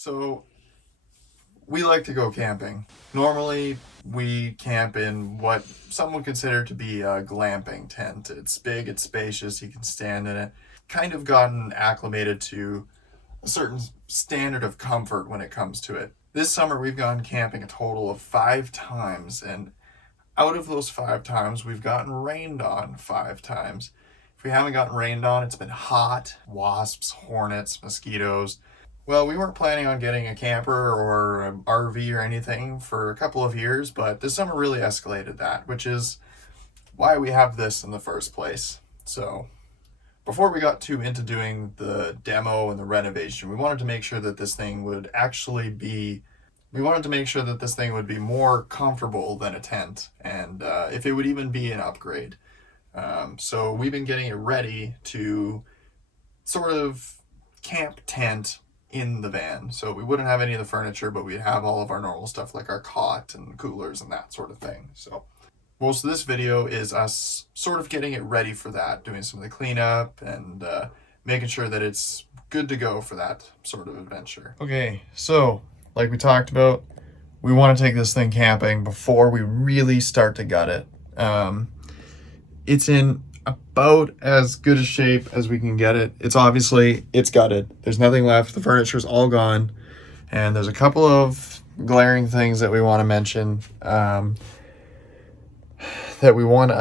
So we like to go camping. Normally we camp in what some would consider to be a glamping tent. It's big, it's spacious, you can stand in it. Kind of gotten acclimated to a certain standard of comfort when it comes to it. This summer we've gone camping a total of 5 times, and out of those 5 times we've gotten rained on 5 times. If we haven't gotten rained on, it's been hot, wasps, hornets, mosquitoes. Well, we weren't planning on getting a camper or an RV or anything for a couple of years, but this summer really escalated that, which is why we have this in the first place. So, before we got too into doing the demo and the renovation, we wanted to make sure that this thing would actually be more comfortable than a tent, and if it would even be an upgrade. So we've been getting it ready to sort of camp tent in the van. So we wouldn't have any of the furniture, but we'd have all of our normal stuff like our cot and coolers and that sort of thing. So most of this video is us sort of getting it ready for that, doing some of the cleanup and making sure that it's good to go for that sort of adventure. Okay, so like we talked about, we want to take this thing camping before we really start to gut it. It's in about as good a shape as we can get it. It's gutted. There's nothing left. The furniture's all gone. And there's a couple of glaring things that we want to mention I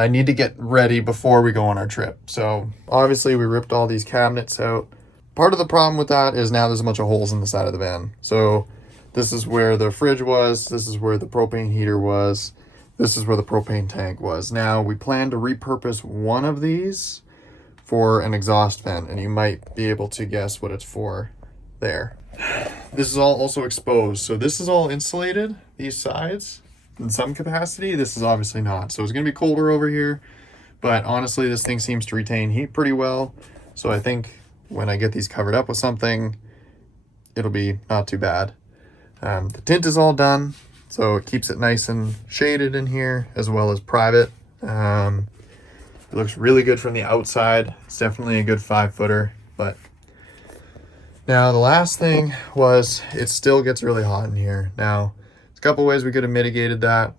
need to get ready before we go on our trip. So obviously we ripped all these cabinets out. Part of the problem with that is now there's a bunch of holes in the side of the van. So this is where the fridge was. This is where the propane heater was. This is where the propane tank was. Now, we plan to repurpose one of these for an exhaust vent, and you might be able to guess what it's for there. This is all also exposed. So this is all insulated, these sides, in some capacity. This is obviously not. So it's going to be colder over here, but honestly, this thing seems to retain heat pretty well. So I think when I get these covered up with something, it'll be not too bad. The tint is all done. So it keeps it nice and shaded in here as well as private. It looks really good from the outside. It's definitely a good 5-footer. But now the last thing was it still gets really hot in here. Now, there's a couple ways we could have mitigated that.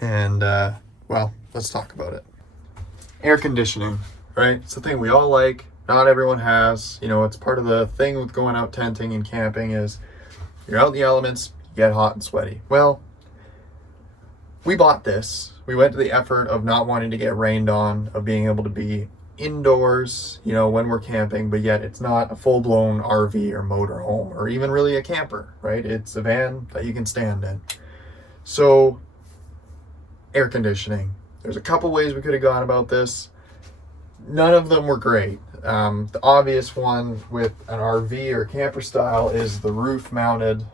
And well, let's talk about it. Air conditioning, right? It's the thing we all like. Not everyone has. You know, it's part of the thing with going out tenting and camping is you're out in the elements, get hot and sweaty. Well, we bought this. We went to the effort of not wanting to get rained on, of being able to be indoors, you know, when we're camping, but yet it's not a full-blown RV or motorhome or even really a camper, right? It's a van that you can stand in. So, air conditioning. There's a couple ways we could have gone about this. None of them were great. The obvious one with an RV or camper style is the roof-mounted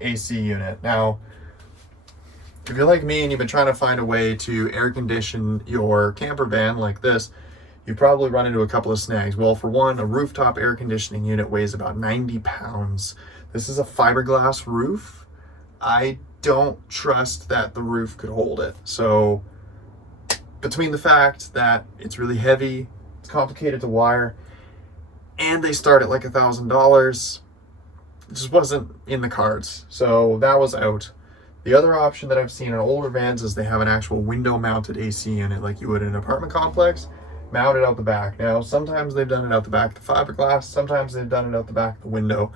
AC unit. Now, if you're like me and you've been trying to find a way to air condition your camper van like this, you probably run into a couple of snags. Well, for one, a rooftop air conditioning unit weighs about 90 pounds. This is a fiberglass roof. I don't trust that the roof could hold it. So between the fact that it's really heavy, it's complicated to wire, and they start at like $1,000, it just wasn't in the cards. So that was out. The other option that I've seen in older vans is they have an actual window mounted AC unit like you would in an apartment complex, mounted out the back. Now, sometimes they've done it out the back of the fiberglass, sometimes they've done it out the back of the window.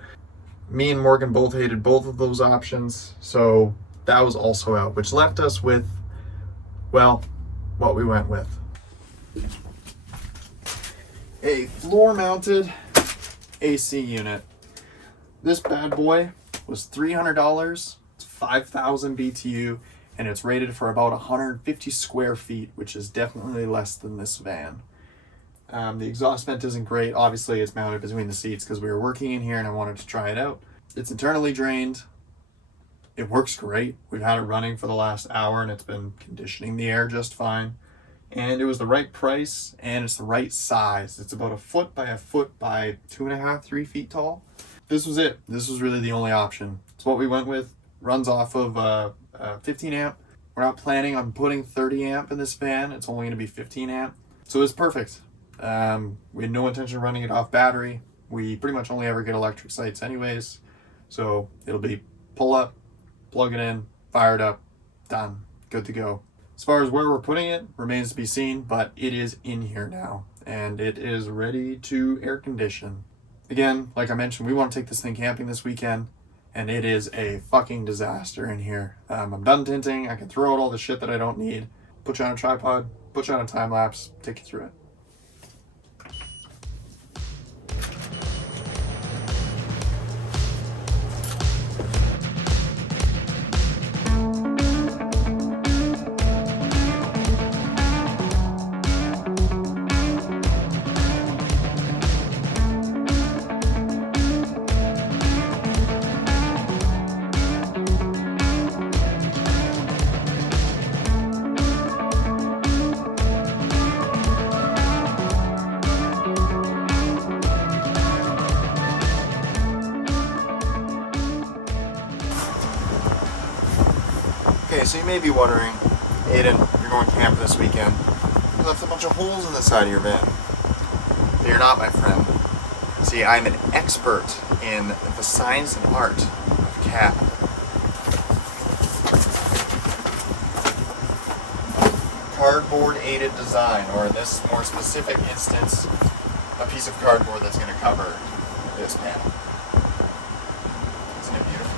Me and Morgan both hated both of those options, so that was also out, which left us with, well, what we went with. A floor mounted AC unit. This bad boy was $300, it's 5,000 BTU, and it's rated for about 150 square feet, which is definitely less than this van. The exhaust vent isn't great. Obviously, it's mounted between the seats because we were working in here and I wanted to try it out. It's internally drained. It works great. We've had it running for the last hour and it's been conditioning the air just fine. And it was the right price and it's the right size. It's about 1 foot by 1 foot by 2.5, 3 feet tall. This was it. This was really the only option. It's what we went with. Runs off of 15 amp. We're not planning on putting 30 amp in this van. It's only going to be 15 amp. So it's perfect. We had no intention of running it off battery. We pretty much only ever get electric sites anyways. So it'll be pull up, plug it in, fire it up, done, good to go. As far as where we're putting it remains to be seen, but it is in here now and it is ready to air condition. Again, like I mentioned, we want to take this thing camping this weekend and it is a fucking disaster in here. I'm done tinting. I can throw out all the shit that I don't need, put you on a tripod, put you on a time lapse, take you through it. Okay, so you may be wondering, Aiden, you're going camping this weekend. You left a bunch of holes in the side of your van. But you're not, my friend. See, I'm an expert in the science and art of cap. Cardboard aided design, or in this more specific instance, a piece of cardboard that's going to cover this panel. Isn't it beautiful?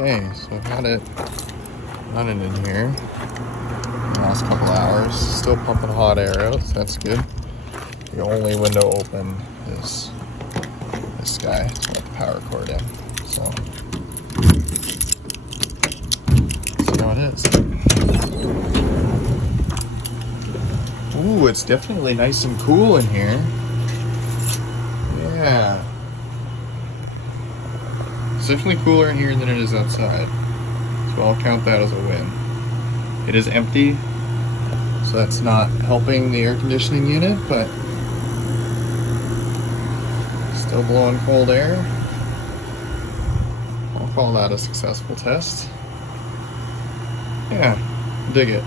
Okay, so I've had it running in here the last couple hours. Still pumping hot air out, so that's good. The only window open is this guy. It's got the power cord in. So, see how it is. Ooh, it's definitely nice and cool in here. Yeah. It's definitely cooler in here than it is outside, so I'll count that as a win. It is empty, so that's not helping the air conditioning unit, but still blowing cold air. I'll call that a successful test. Yeah, dig it.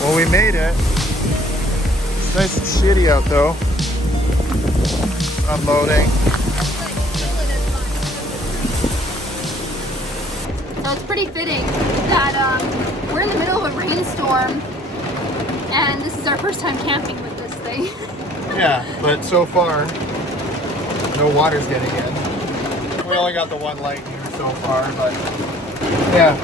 Well, we made it. It's nice and shitty out though. Unloading. So it's pretty fitting that we're in the middle of a rainstorm and this is our first time camping with this thing. Yeah, but so far, no water's getting in. We only got the one light here so far, but yeah.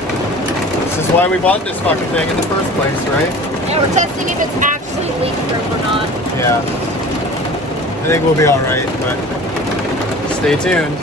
This is why we bought this fucking thing in the first place, right? Yeah, we're testing if it's actually leak-proof or not. Yeah. I think we'll be alright, but stay tuned.